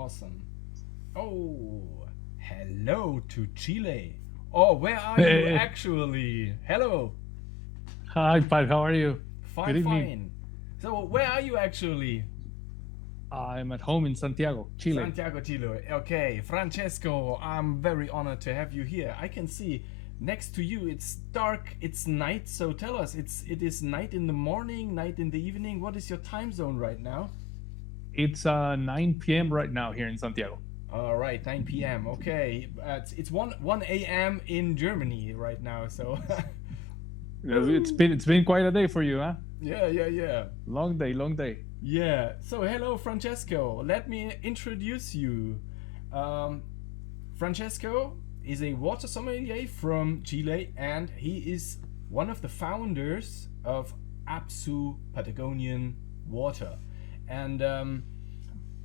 Awesome. Oh, hello to Chile. Oh, where are you Hey, actually? Hello. hi, Pat. How are you? Fine, Good evening. fine. So, where are you actually? I'm at home in Santiago, Chile. Santiago, Chile. Okay, Francesco, I'm very honored to have you here. I can see next to you it's dark, it's night. So tell us, it is night in the morning, night in the evening. What is your time zone right now? It's 9 p.m. right now here in Santiago. All right, 9 p.m. Okay, it's 1 a.m. in Germany right now. So, It's woo. been quite a day for you, huh? Yeah, yeah, yeah. Long day, long day. Yeah. So, hello, Francesco. Let me introduce you. Um, Francesco is a water sommelier from Chile, and he is one of the founders of APSU Patagonian Water. And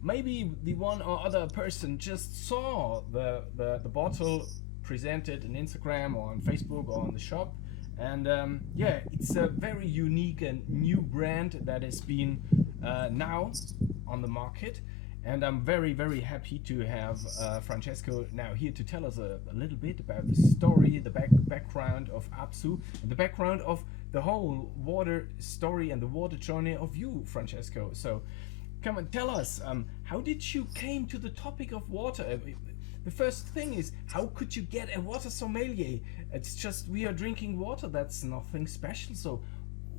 maybe the one or other person just saw the bottle presented on Instagram or on Facebook or on the shop. And yeah, it's a very unique and new brand that has been now on the market. And I'm very, very happy to have Francesco now here to tell us a little bit about the story, the background of APSU, and the background of the whole water story and the water journey of you, Francesco. So, come and tell us, how did you came to the topic of water? The first thing is, how could you get a water sommelier? It's just we are drinking water. That's nothing special. So,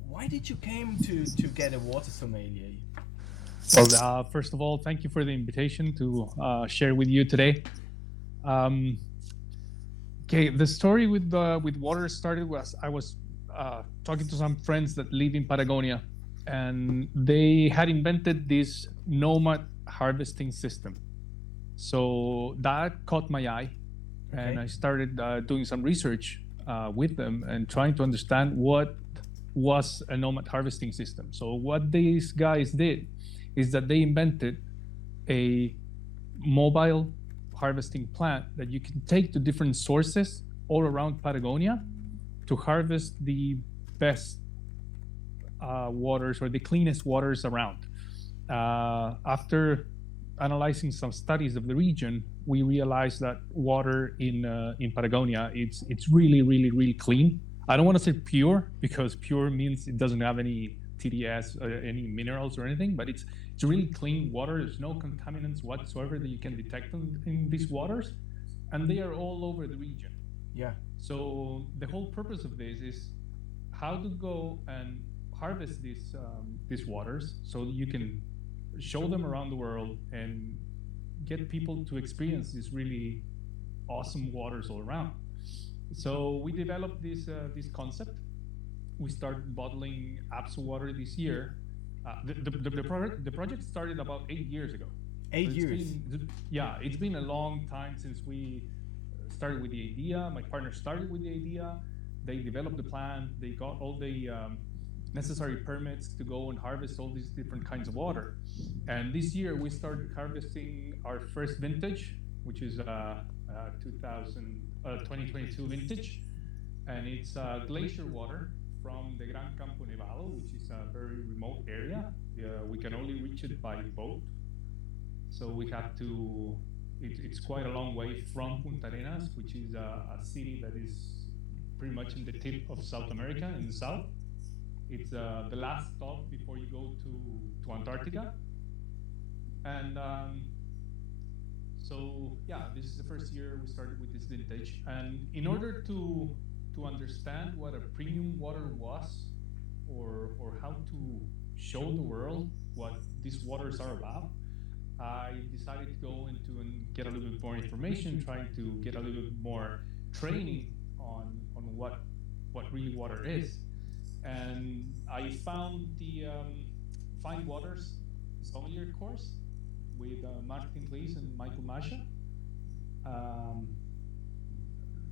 why did you came to get a water sommelier? Well, first of all, thank you for the invitation to share with you today. Um, okay, the story with water started was I was talking to some friends that live in Patagonia, and they had invented this nomad harvesting system. So that caught my eye, and Okay. I started doing some research with them and trying to understand what was a nomad harvesting system. So what these guys did is that they invented a mobile harvesting plant that you can take to different sources all around Patagonia to harvest the best waters or the cleanest waters around. After analyzing some studies of the region, we realized that water in Patagonia it's really clean. I don't want to say pure because pure means it doesn't have any TDS, any minerals or anything, but it's really clean water. There's no contaminants whatsoever that you can detect in these waters, and they are all over the region. Yeah. So the whole purpose of this is how to go and harvest these waters so you can show them around the world and get people to experience these really awesome waters all around. So we developed this concept. We started bottling APSU water this year. The project started about 8 years ago. So 8 years. yeah, it's been a long time since we started with the idea. My partner started with the idea. They developed the plan. They got all the necessary permits to go and harvest all these different kinds of water. And this year we started harvesting our first vintage, which is 2022 vintage. And it's glacier water from the Gran Campo Nevado, which is a very remote area. We can only reach it by boat. So we have to, it's quite a long way from Punta Arenas, which is a city that is pretty much in the tip of South America in the south. It's the last stop before you go to Antarctica. And so, yeah, this is the first year we started with this vintage. And in order to understand what a premium water was, or how to show the world what these waters are about, I decided to go into and get a little bit more information, trying to get a little bit more training on what really water is. And I found the Fine Waters sommelier course with Martin Cleese and Michael Masha. Um,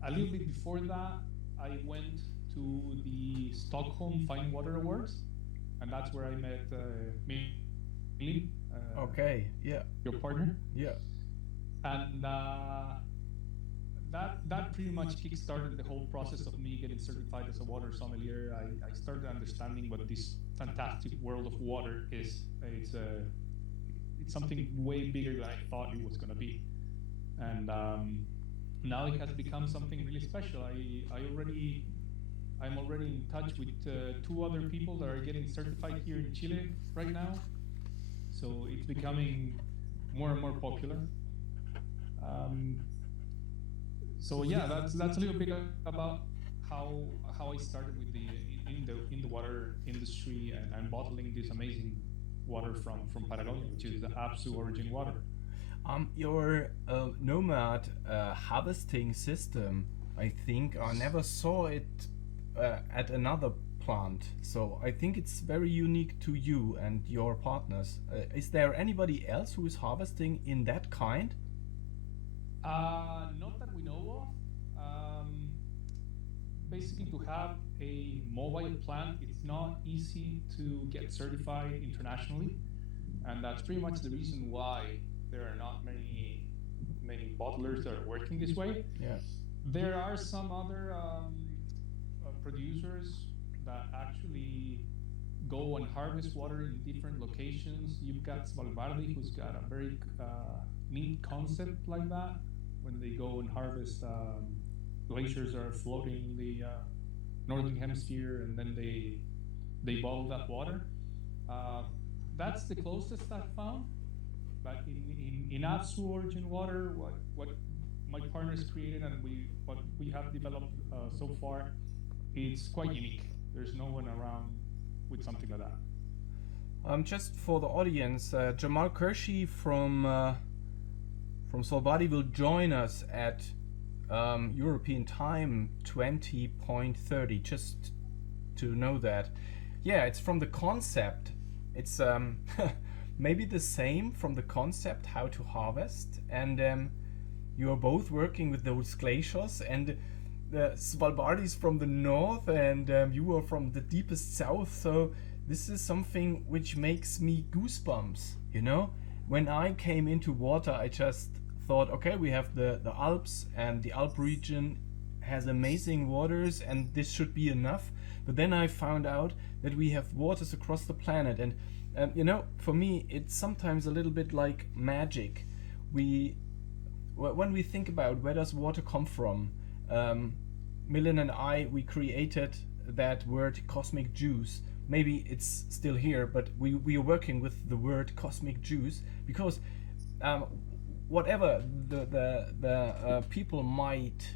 a little bit before that, I went to the Stockholm Fine Water Awards, and that's where I met Millie, Okay. Yeah. your partner. Yeah. And that pretty much kickstarted the whole process of me getting certified as a water sommelier. I started understanding what this fantastic world of water is. It's it's something way bigger than I thought it was going to be. And now it has become something really special. I'm already in touch with 2 other people that are getting certified here in Chile right now. So it's becoming more and more popular. So yeah, that's a little bit about how I started with in the water industry and bottling this amazing water from Patagonia, which is the APSU Origin Water. Your nomad harvesting system, I think I never saw it at another plant. So I think it's very unique to you and your partners. Is there anybody else who is harvesting in that kind? Not that we know of. Basically, to have a mobile plant, it's not easy to get certified internationally, and that's pretty much the reason why there are not many bottlers that are working this way. Yes. There are some other producers that actually go and harvest water in different locations. You've got Svalbard, who's got a very neat concept like that, when they go and harvest glaciers that are floating in the northern hemisphere, and then they bottle that water. That's the closest I've found. But in APSU Origin Water, what my partners created and what we have developed so far, it's quite unique. There's no one around with something like that. Just for the audience, Jamal Kershi from Svalbard will join us at European time 20.30, just to know that. Yeah, it's from the concept. It's maybe the same from the concept how to harvest, and you are both working with those glaciers, and the Svalbard is from the north, and you are from the deepest south, so this is something which makes me goosebumps, you know? When I came into water, I just thought, okay, we have the Alps, and the Alp region has amazing waters, and this should be enough. But then I found out that we have waters across the planet, and you know, for me, it's sometimes a little bit like magic. When we think about where does water come from, Milan and I, we created that word cosmic juice. Maybe it's still here, but we are working with the word cosmic juice because whatever the people might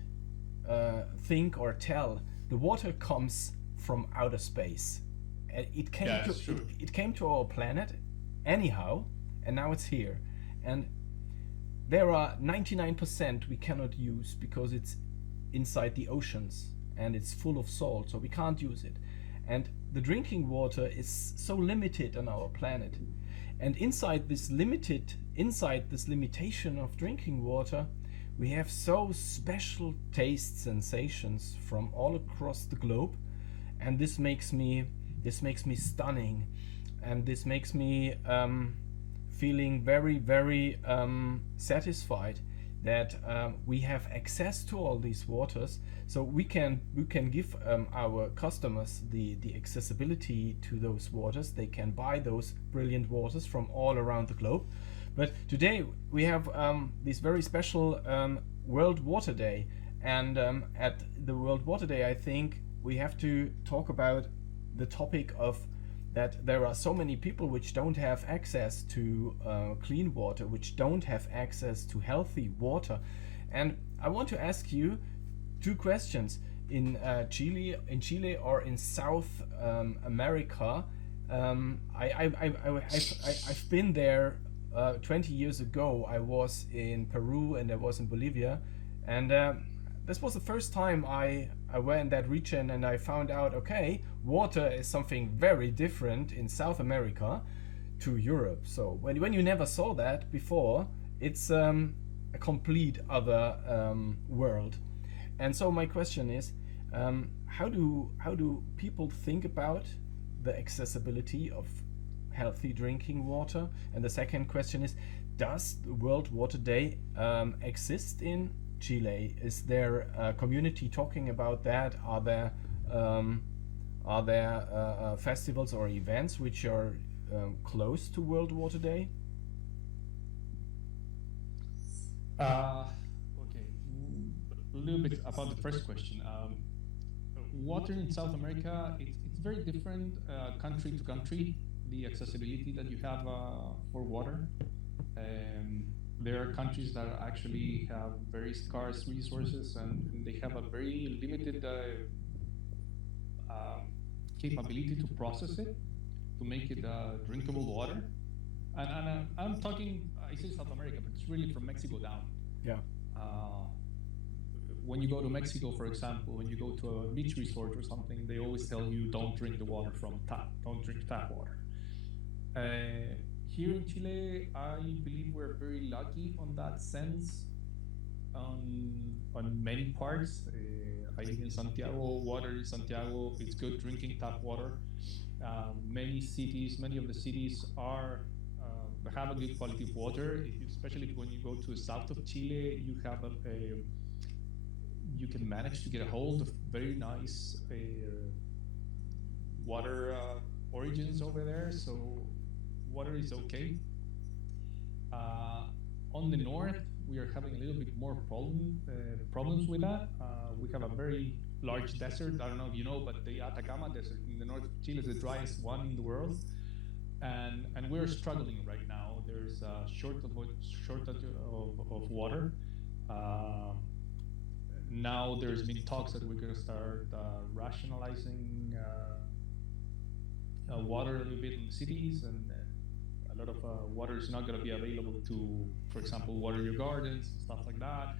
think or tell, the water comes from outer space. It came to our planet anyhow, and now it's here. And there are 99% we cannot use because it's inside the oceans and it's full of salt, so we can't use it. And the drinking water is so limited on our planet. And inside this limitation of drinking water, we have so special taste sensations from all across the globe, and this makes me stunning, and this makes me feeling very, very satisfied that we have access to all these waters, so we can give our customers the accessibility to those waters. They can buy those brilliant waters from all around the globe. But today we have this very special World Water Day, and at the World Water Day, I think we have to talk about the topic of that there are so many people which don't have access to clean water, which don't have access to healthy water. And I want to ask you 2 questions. In Chile or in South America, I've been there 20 years ago. I was in Peru and I was in Bolivia, and this was the first time I went in that region, and I found out, okay, water is something very different in South America to Europe. So when you never saw that before, it's a complete other world. And so my question is, how do people think about the accessibility of healthy drinking water? And the second question is, does the World Water Day exist in Chile? Is there a community talking about that? Are there festivals or events which are close to World Water Day? Okay, a little bit about the first question. Water in South America, it's very different country to country, the accessibility that you have for water. Um, there are countries that actually have very scarce resources and they have a very limited capability to process it, to make it drinkable water. And I'm talking, I say South America, but it's really from Mexico down. Yeah. Uh, when you go to Mexico, for example, when you go to a beach resort or something, they always tell you don't drink the water from tap, don't drink tap water. Here in Chile, I believe we're very lucky on that sense. On many parts, I live in Santiago. Water in Santiago, it's good drinking tap water. Many cities, many of the cities are have a good quality of water. Especially when you go to the south of Chile, you have you can manage to get a hold of very nice water origins over there. So water is okay. On the north, we are having a little bit more problems with that. We have a very large desert. I don't know if you know, but the Atacama Desert in the north of Chile is the driest one in the world. And we're struggling right now. There's a shortage of water. Now there's been talks that we're going to start rationalizing water a little bit in cities, and a lot of water is not going to be available to, for example, water your gardens and stuff like that.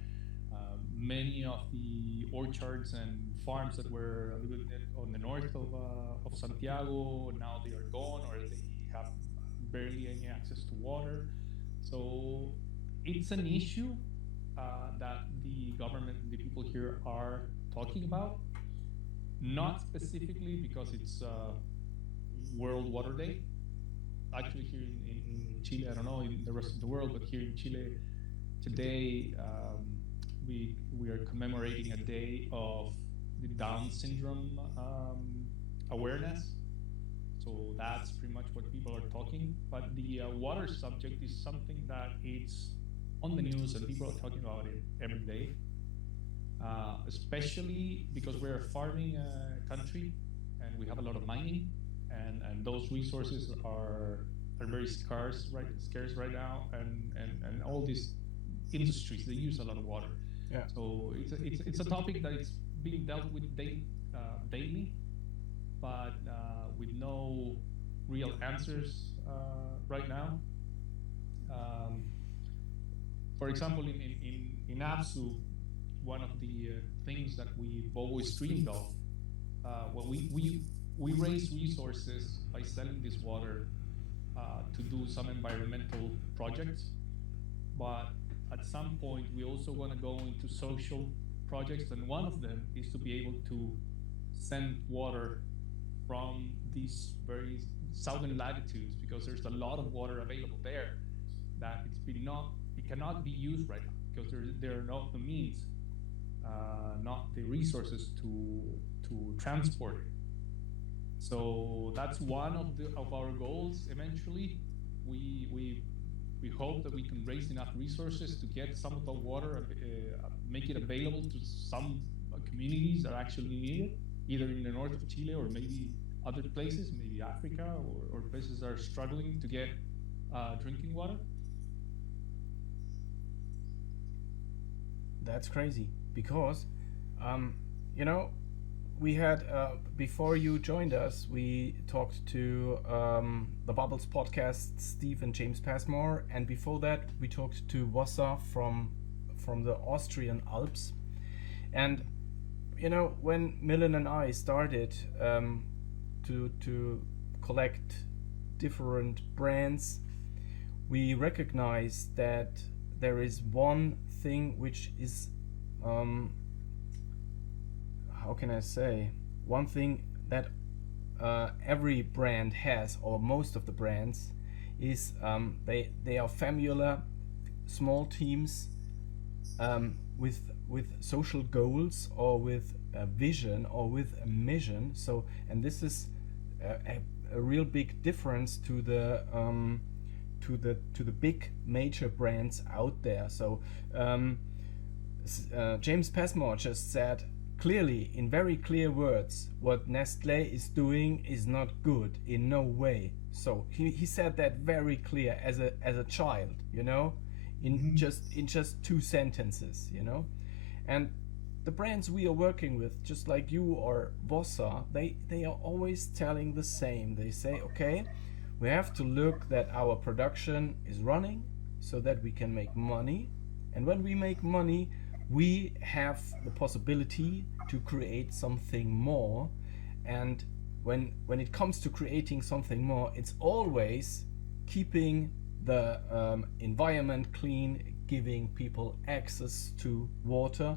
Many of the orchards and farms that were a little bit on the north of Santiago, now they are gone, or they have barely any access to water. So it's an issue that the government, the people here are talking about, not specifically because it's World Water Day. Actually, here in Chile, I don't know in the rest of the world, but here in Chile today, we are commemorating a day of the Down syndrome awareness. So that's pretty much what people are talking. But the water subject is something that it's on the news and people are talking about it every day. Especially because we're a farming country and we have a lot of mining, and those resources are very scarce right now, and all these industries, they use a lot of water. Yeah. So it's a topic that is being dealt with daily, but with no real answers right now. For example, in APSU, one of the things that we've always dreamed of, well, we raise resources by selling this water to do some environmental projects, but at some point we also want to go into social projects, and one of them is to be able to send water from these very southern latitudes, because there's a lot of water available there that it cannot be used right now because there are not the means, not the resources to transport it. So that's one of our goals. Eventually, we hope that we can raise enough resources to get some of the water, make it available to some communities that actually need it, either in the north of Chile or maybe other places, maybe Africa or places that are struggling to get drinking water. That's crazy because, we had, before you joined us, we talked to the Bubbles podcast, Steve and James Passmore, and before that we talked to Wassa from the Austrian Alps. And when Millen and I started to collect different brands, we recognized that there is one thing which is how can I say, one thing that every brand has, or most of the brands, is they are familiar small teams with social goals, or with a vision, or with a mission. So, and this is a real big difference to to the big major brands out there. So James Passmore just said clearly, in very clear words, what Nestle is doing is not good in no way. So he said that very clear as a child, you know, in just 2 sentences, you know. And the brands we are working with, just like you or Vossa, they are always telling the same. They say, okay, we have to look that our production is running so that we can make money. And when we make money, we have the possibility to create something more. And when it comes to creating something more, it's always keeping the environment clean, giving people access to water,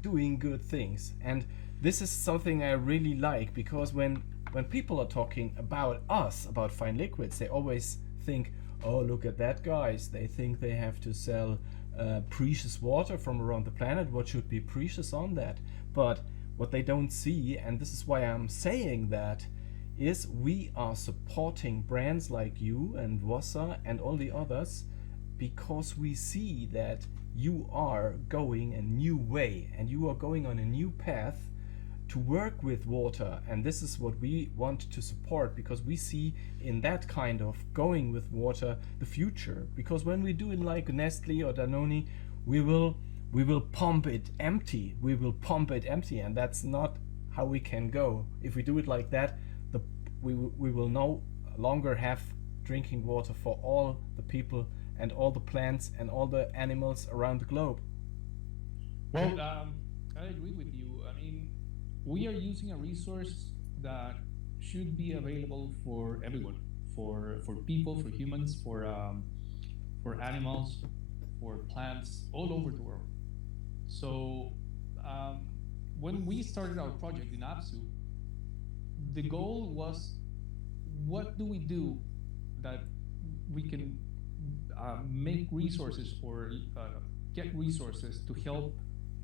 doing good things. And this is something I really like, because when people are talking about us, about fine liquids, they always think, oh, look at that, guys, they think they have to sell precious water from around the planet. What should be precious on that? But what they don't see, and this is why I'm saying that, is we are supporting brands like you and Vossa and all the others because we see that you are going a new way and you are going on a new path to work with water. And this is what we want to support, because we see in that kind of going with water the future. Because when we do it like Nestle or Danone, we will pump it empty. We will pump it empty, and that's not how we can go. If we do it like that, we will no longer have drinking water for all the people and all the plants and all the animals around the globe. Well, I agree with you. I mean, we are using a resource that should be available for everyone, for people, for humans, for animals, for plants all over the world. So when we started our project in APSU, the goal was, what do we do that we can make resources or get resources to help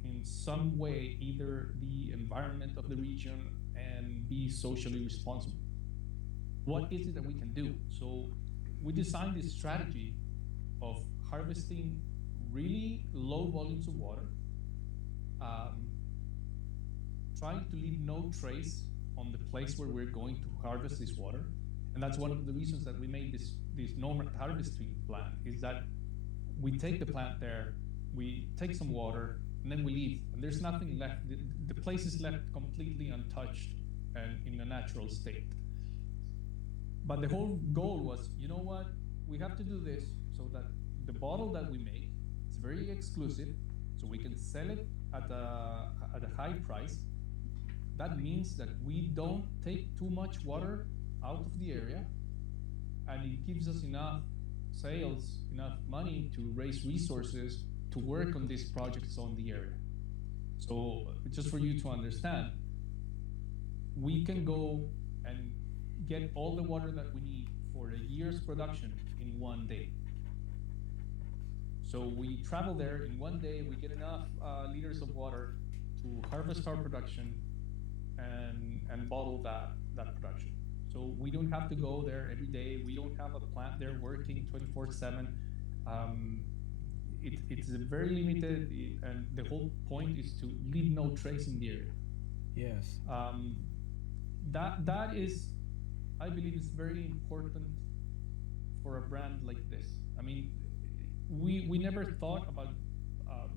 in some way either the environment of the region and be socially responsible? What is it that we can do? So we designed this strategy of harvesting really low volumes of water, trying to leave no trace on the place where we're going to harvest this water. And that's one of the reasons that we made this normal harvesting plant, is that we take the plant there, we take some water, and then we leave, and there's nothing left. The place is left completely untouched and in a natural state. But the whole goal was, you know what, we have to do this so that the bottle that we make, it's very exclusive, so we can sell it at a high price. That means that we don't take too much water out of the area, and it gives us enough sales, enough money to raise resources to work on these projects on the area. So just for you to understand, we can go and get all the water that we need for a year's production in one day. So we travel there in one day, we get enough liters of water to harvest our production and bottle that production. So we don't have to go there every day. We don't have a plant there working 24/7. It's a very limited, and the whole point is to leave no trace in the area. Yes. That is, I believe, is very important for a brand like this. I mean, we never thought about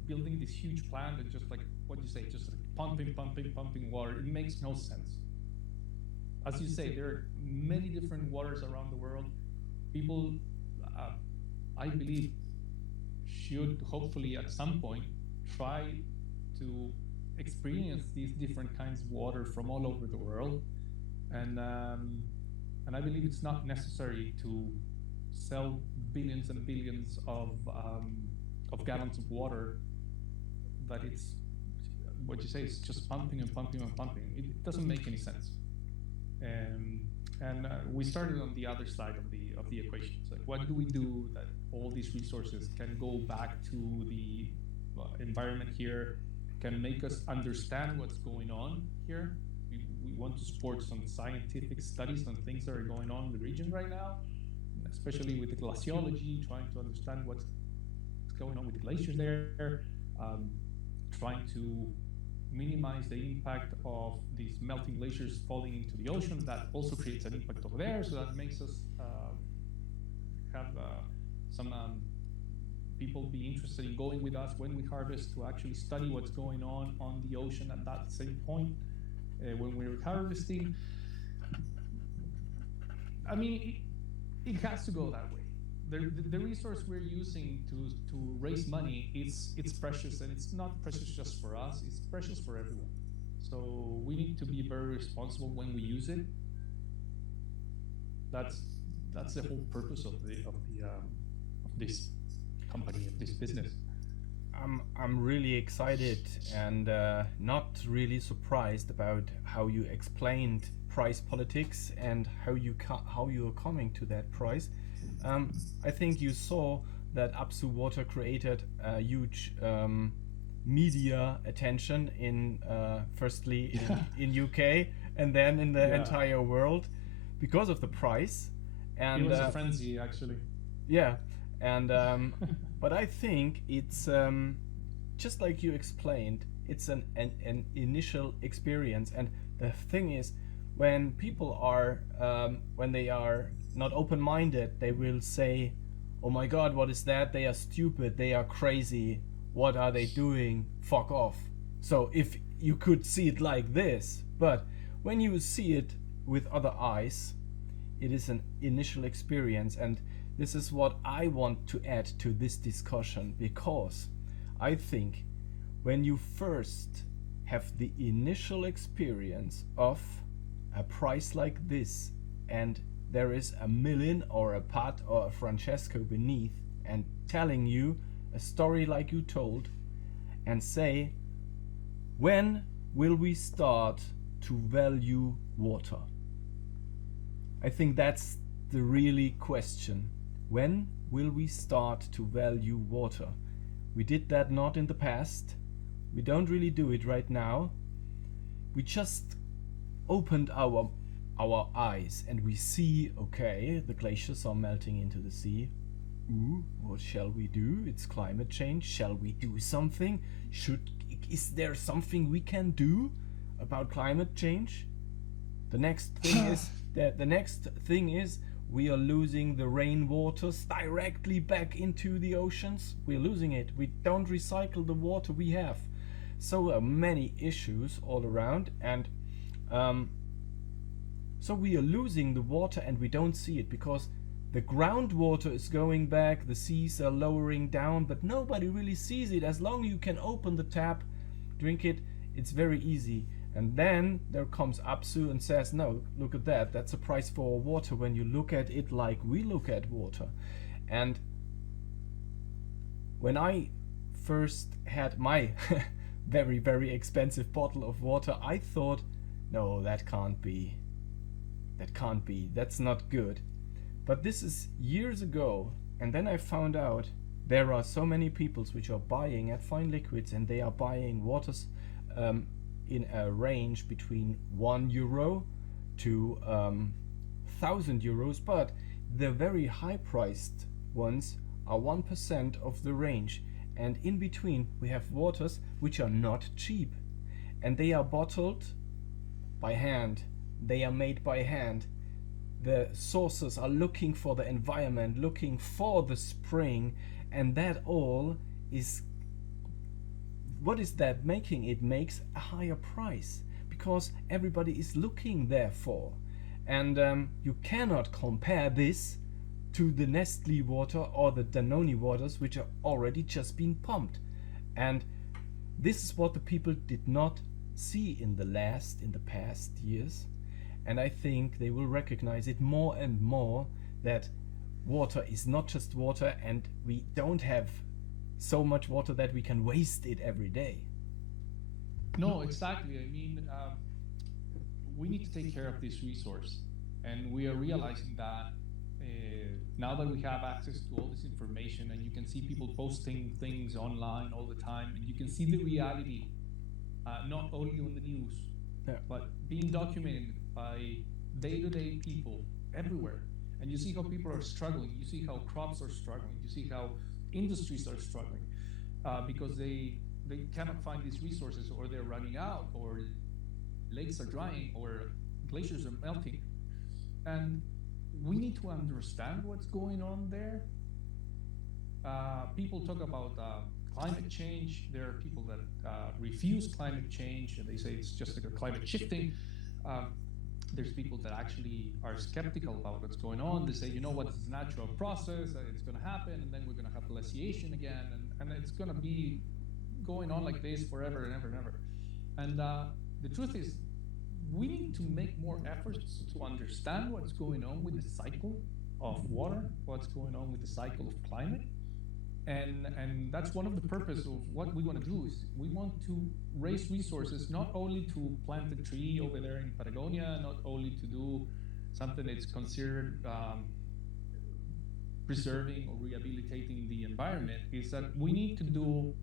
building this huge plant and just like what you say, just like pumping water. It makes no sense. As you say, there are many different waters around the world. People, I believe, should hopefully at some point try to experience these different kinds of water from all over the world. And I believe it's not necessary to sell billions and billions of gallons of water. That it's what you say, it's just pumping and pumping and pumping. It doesn't make any sense. And we started on the other side of the equation. It's like, what do we do that all these resources can go back to the environment here, can make us understand what's going on here? We want to support some scientific studies on things that are going on in the region right now, especially with the glaciology, trying to understand what's going on with the glaciers there, trying to minimize the impact of these melting glaciers falling into the ocean. That also creates an impact over there, so that makes us have some people be interested in going with us when we harvest to actually study what's going on the ocean at that same point when we're harvesting. I mean, it has to go that way. The resource we're using to raise money, it's precious, and it's not precious just for us, it's precious for everyone. So we need to be very responsible when we use it. That's the whole purpose of this company, of this business. I'm really excited and not really surprised about how you explained price politics and how you're coming to that price. I think you saw that APSU Water created a huge media attention in firstly in UK and then in the entire world because of the price. And it was a frenzy, actually. Yeah, and but I think it's just like you explained, it's an initial experience. And the thing is, when people are when they are not open-minded, they will say, oh my god, what is that? They are stupid, they are crazy, what are they doing? Fuck off. So if you could see it like this, but when you see it with other eyes, it is an initial experience. And this is what I want to add to this discussion, because I think when you first have the initial experience of a price like this, and there is a Millen or a Pat or a Francesco beneath and telling you a story like you told, and say, when will we start to value water? I think that's the really question. When will we start to value water? We did that not in the past. We don't really do it right now. We just opened our eyes and we see, okay, the glaciers are melting into the sea. Ooh, what shall we do? It's climate change. Shall we do something? Is there something we can do about climate change? The next thing is we are losing the rainwaters directly back into the oceans. We're losing it. We don't recycle the water we have. So many issues all around, and so we are losing the water and we don't see it because the groundwater is going back, the seas are lowering down, but nobody really sees it. As long as you can open the tap, drink it, it's very easy. And then there comes APSU and says, no, look at that, that's a price for water when you look at it like we look at water. And when I first had my very, very expensive bottle of water, I thought, no, that can't be, that's not good. But this is years ago, and then I found out there are so many people which are buying at Fine Liquids, and they are buying waters in a range between €1 to €1,000, but the very high priced ones are 1% of the range, and in between we have waters which are not cheap, and they are bottled by hand, they are made by hand. The sources are looking for the environment, looking for the spring, and that all is, what is that making? It makes a higher price because everybody is looking there for. And you cannot compare this to the Nestle water or the Danone waters, which are already just been pumped. And this is what the people did not see in the past years. And I think they will recognize it more and more, that water is not just water, and we don't have so much water that we can waste it every day. No, exactly. I mean, we need to take care of this resource, and we are realizing that now that we have access to all this information, and you can see people posting things online all the time, and you can see the reality, not only on the news, but being documented by day-to-day people everywhere. and you see how people are struggling. You see how crops are struggling. You see how industries are struggling because they cannot find these resources, or they're running out, or lakes are drying, or glaciers are melting. And we need to understand what's going on there. People talk about climate change. There are people that refuse climate change, and they say it's just like a climate shifting. There's people that actually are skeptical about what's going on. They say, you know what, it's a natural process, it's going to happen, and then we're going to have glaciation again, and it's going to be going on like this forever and ever and ever. And the truth is, we need to make more efforts to understand what's going on with the cycle of water, what's going on with the cycle of climate. And that's one of the purpose of what we want to do is we want to raise resources, not only to plant a tree over there in Patagonia, not only to do something that's considered preserving or rehabilitating the environment, is that we need to do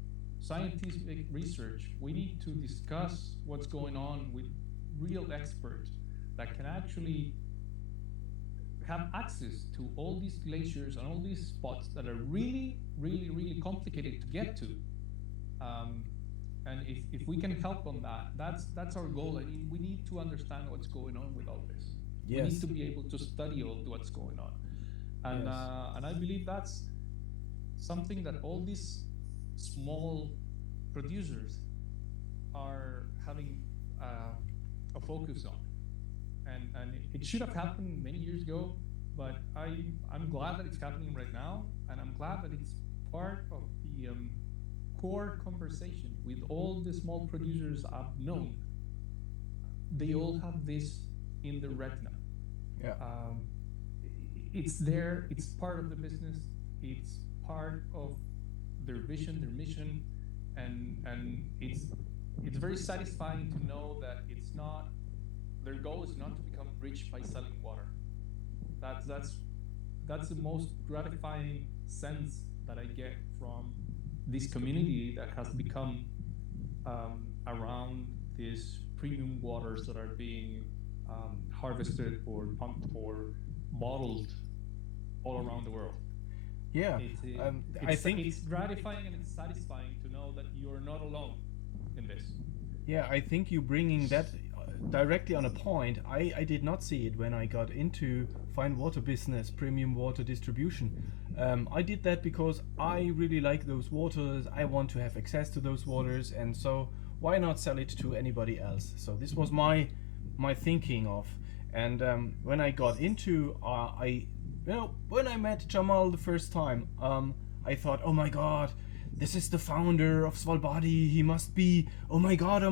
scientific research. We need to discuss what's going on with real experts that can actually have access to all these glaciers and all these spots that are really, really, really complicated to get to. And if we can help on that, that's our goal. I mean, we need to understand what's going on with all this. Yes. We need to be able to study all what's going on. And Yes. And I believe that's something that all these small producers are having a focus on. And it should have happened many years ago, but I'm glad that it's happening right now, and I'm glad that it's part of the core conversation with all the small producers I've known. They all have this in the retina. Yeah. It's there, it's part of the business, it's part of their vision, their mission, and it's very satisfying to know that it's not, their goal is not to become rich by selling water. That's the most gratifying sense that I get from this community that has become around these premium waters that are being harvested or pumped or bottled all around the world. Yeah. I think it's gratifying and it's satisfying to know that you're not alone in this. Yeah, I think you bringing that directly on a point. I did not see it when I got into fine water business, premium water distribution. I did that because I really like those waters. I want to have access to those waters, and so why not sell it to anybody else? So this was my thinking of. And when I got into, when I met Jamal the first time, I thought, oh my God, this is the founder of Svalbard. He must be, oh my God.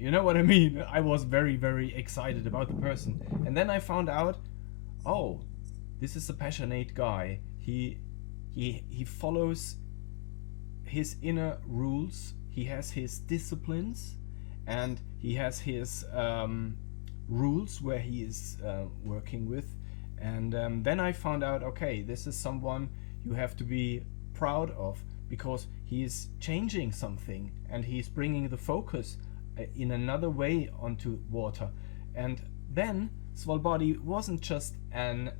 You know what I mean? I was very, very excited about the person. And then I found out, oh, this is a passionate guy. He follows his inner rules. He has his disciplines, and he has his rules where he is working with. And then I found out, okay, this is someone you have to be proud of, because he is changing something and he's bringing the focus in another way onto water. And then Svalbard wasn't just an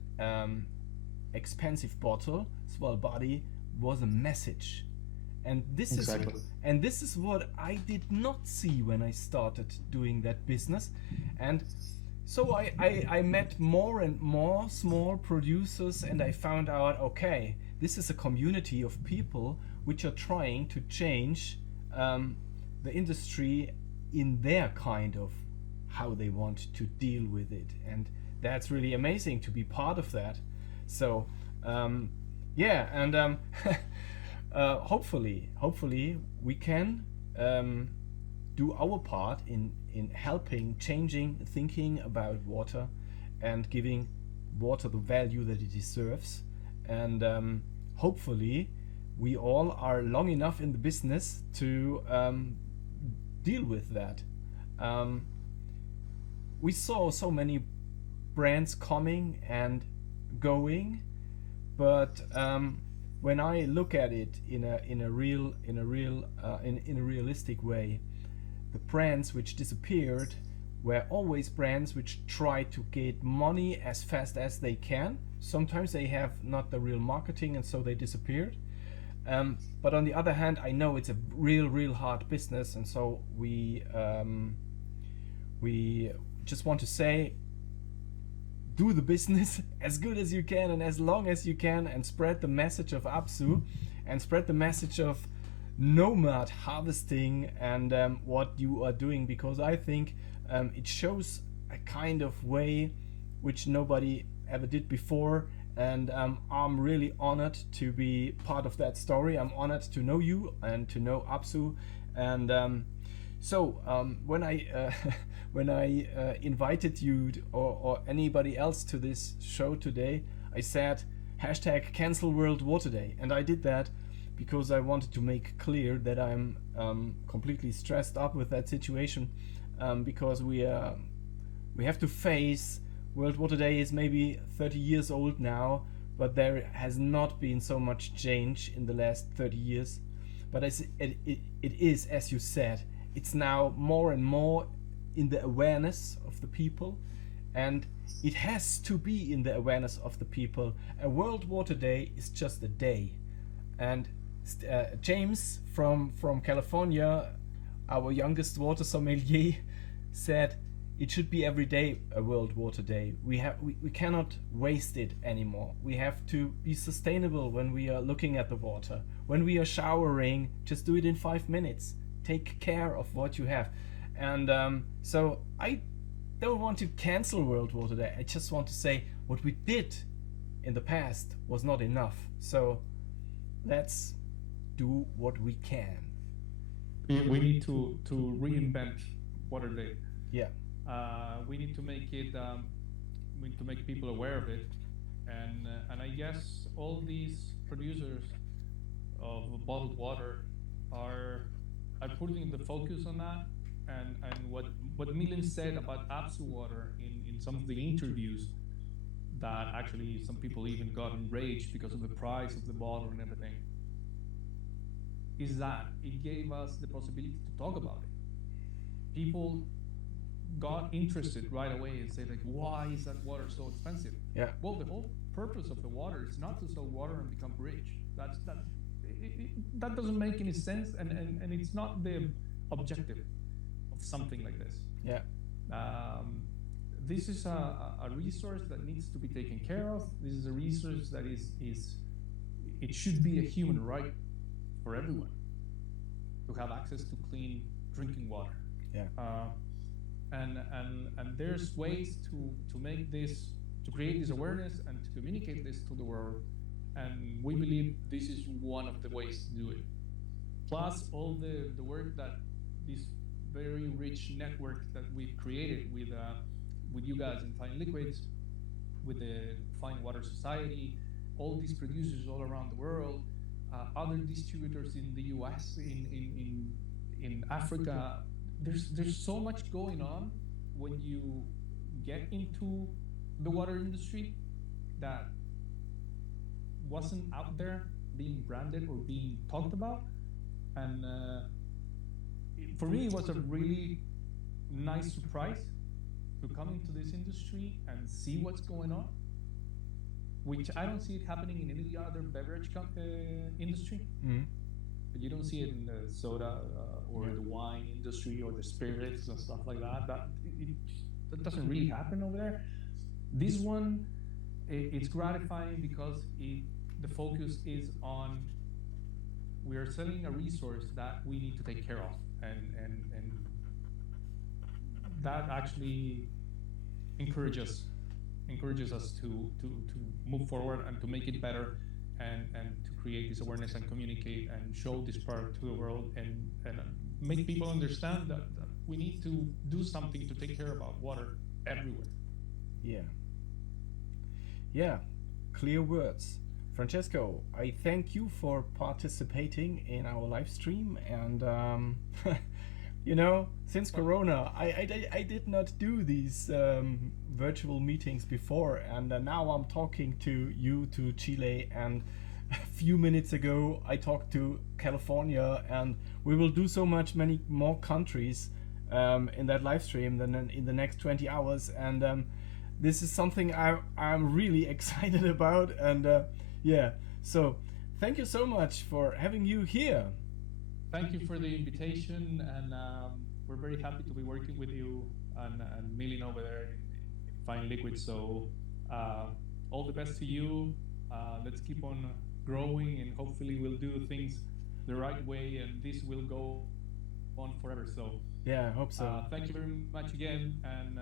expensive bottle. Svalbard was a message, and this is what I did not see when I started doing that business. And so I met more and more small producers, and I found out, okay, this is a community of people which are trying to change the industry in their kind of how they want to deal with it. And that's really amazing to be part of that. So hopefully we can do our part in helping changing thinking about water and giving water the value that it deserves. And hopefully we all are long enough in the business to deal with that. We saw so many brands coming and going, but when I look at it in a realistic way, the brands which disappeared were always brands which tried to get money as fast as they can. sometimes they have not the real marketing, and so they disappeared. But on the other hand, I know it's a real hard business, and so we just want to say, do the business as good as you can and as long as you can, and spread the message of APSU and spread the message of nomad harvesting and what you are doing, because I think it shows a kind of way which nobody ever did before, and I'm really honored to be part of that story. I'm honored to know you and to know APSU, and when I when I invited you or anybody else to this show today, I said hashtag cancelworldwaterday, and I did that because I wanted to make clear that I'm completely stressed up with that situation, because we have to face World Water Day is maybe 30 years old now, but there has not been so much change in the last 30 years. But it is, as you said, it's now more and more in the awareness of the people, and it has to be in the awareness of the people. A World Water Day is just a day, and James from California, our youngest water sommelier, said it should be every day a World Water Day. We cannot waste it anymore. We have to be sustainable when we are looking at the water. When we are showering, just do it in 5 minutes. Take care of what you have. And so I don't want to cancel World Water Day. I just want to say what we did in the past was not enough. So let's do what we can. We need to reinvent Water Day. Yeah. We need to make it. We need to make people aware of it, and I guess all these producers of bottled water are putting the focus on that. And what Milan said about APSU water in some of the interviews, that actually some people even got enraged because of the price of the bottle and everything, is that it gave us the possibility to talk about it. People got interested right away and said, like, why is that water so expensive? Yeah. Well, the whole purpose of the water is not to sell water and become rich. That doesn't make any sense, and it's not the objective of something like this. Yeah. This is a resource that needs to be taken care of. This is a resource that it should be a human right for everyone to have access to clean drinking water. Yeah. And there's ways to make this, to create this awareness and to communicate this to the world. And we believe this is one of the ways to do it. Plus all the work that this very rich network that we've created with you guys in Fine Liquids, with the Fine Water Society, all these producers all around the world, other distributors in the US, in Africa. There's so much going on when you get into the water industry that wasn't out there being branded or being talked about. And for me, it was a really nice surprise to come into this industry and see what's going on, which I don't see it happening in any other beverage industry. Mm-hmm. You don't see it in the soda or the wine industry or the spirits and stuff like that. That doesn't really happen over there. This one, it's gratifying because the focus is on, we are selling a resource that we need to take care of, and that actually encourages us to move forward and to make it better, and to create this awareness and communicate and show this product to the world, and make people understand that we need to do something to take care about water everywhere. Yeah, clear words. Francesco, I thank you for participating in our live stream, and since Corona, I did not do these virtual meetings before, and now I'm talking to you, to Chile, and a few minutes ago I talked to California, and we will do many more countries in that live stream than in the next 20 hours, and this is something I'm really excited about, and yeah. So thank you so much for having you here. Thank you for the invitation, and we're very happy to be working with you and Milling over there in Fine Liquid. So all the best to you. Let's keep on growing, and hopefully we'll do things the right way, and this will go on forever. So yeah, I hope so. Thank you very much again, and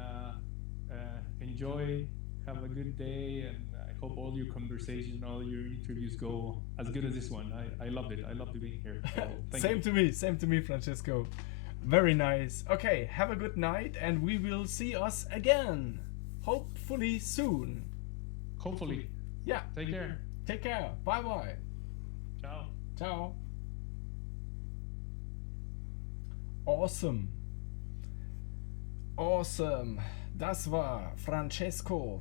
enjoy. Have a good day, and I hope all your conversation, all your interviews go as good as this one. I loved it. I loved being here. So Same to me, Francesco. Very nice. Okay, have a good night, and we will see us again, hopefully soon. Hopefully. Yeah. Take care. Take care. Bye bye. Ciao. Ciao. Awesome. Awesome. Das war Francesco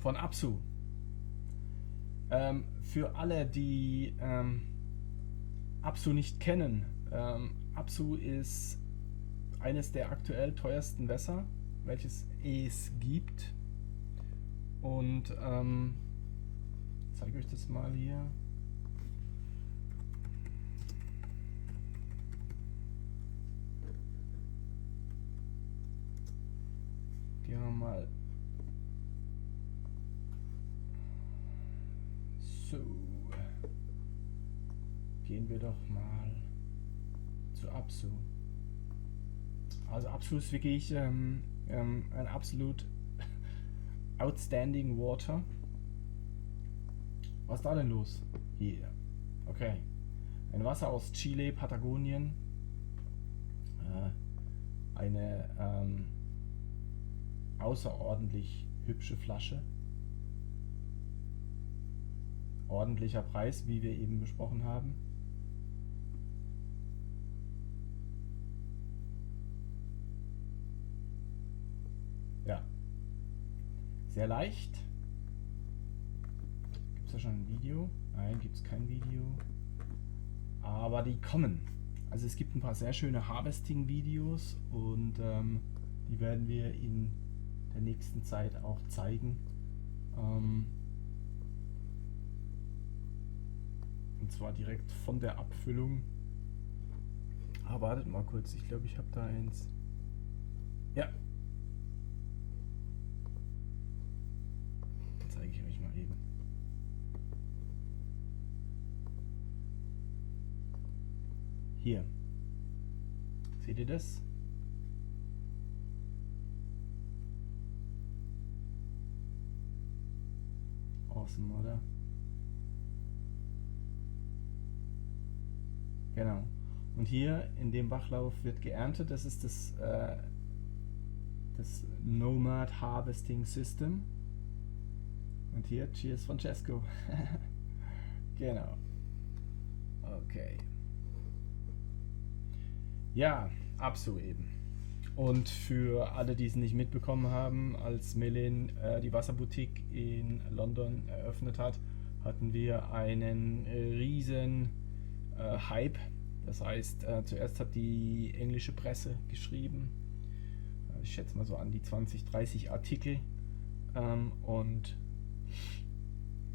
von APSU. Für alle, die APSU nicht kennen, APSU ist eines der aktuell teuersten Wässer, welches es gibt. Und zeige euch das mal hier. Gehen wir mal. So. Gehen wir doch mal zu APSU. Also APSU ist wirklich ein absolut outstanding Water. Was ist da denn los? Hier. Okay. Ein Wasser aus Chile, Patagonien. Eine außerordentlich hübsche Flasche. Ordentlicher Preis, wie wir eben besprochen haben. Ja. Sehr leicht. Gibt es da schon ein Video? Nein, gibt es kein Video. Aber die kommen. Also es gibt ein paar sehr schöne Harvesting-Videos und die werden wir in der nächsten Zeit auch zeigen. Und zwar direkt von der Abfüllung. Ah, wartet mal kurz. Ich glaube, ich habe da eins. Ja. Zeige ich euch mal eben. Hier. Seht ihr das? Awesome, oder? Genau. Und hier in dem Bachlauf wird geerntet. Das ist das Nomad Harvesting System. Und hier, cheers Francesco. Genau. Okay. Ja, APSU eben. Und für alle, die es nicht mitbekommen haben, als Melin die Wasserboutique in London eröffnet hat, hatten wir einen riesen Hype. Das heißt, zuerst hat die englische Presse geschrieben, ich schätze mal so an die 20, 30 Artikel, und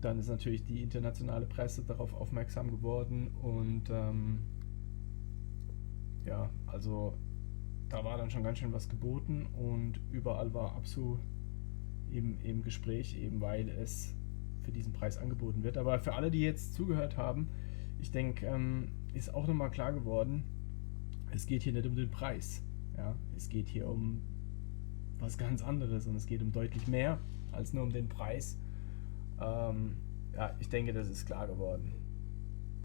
dann ist natürlich die internationale Presse darauf aufmerksam geworden und ja, also da war dann schon ganz schön was geboten und überall war APSU im Gespräch, eben weil es für diesen Preis angeboten wird. Aber für alle, die jetzt zugehört haben, ich denke, ist auch nochmal klar geworden, es geht hier nicht um den Preis. Ja? Es geht hier um was ganz anderes und es geht um deutlich mehr als nur um den Preis. Ja, ich denke, das ist klar geworden.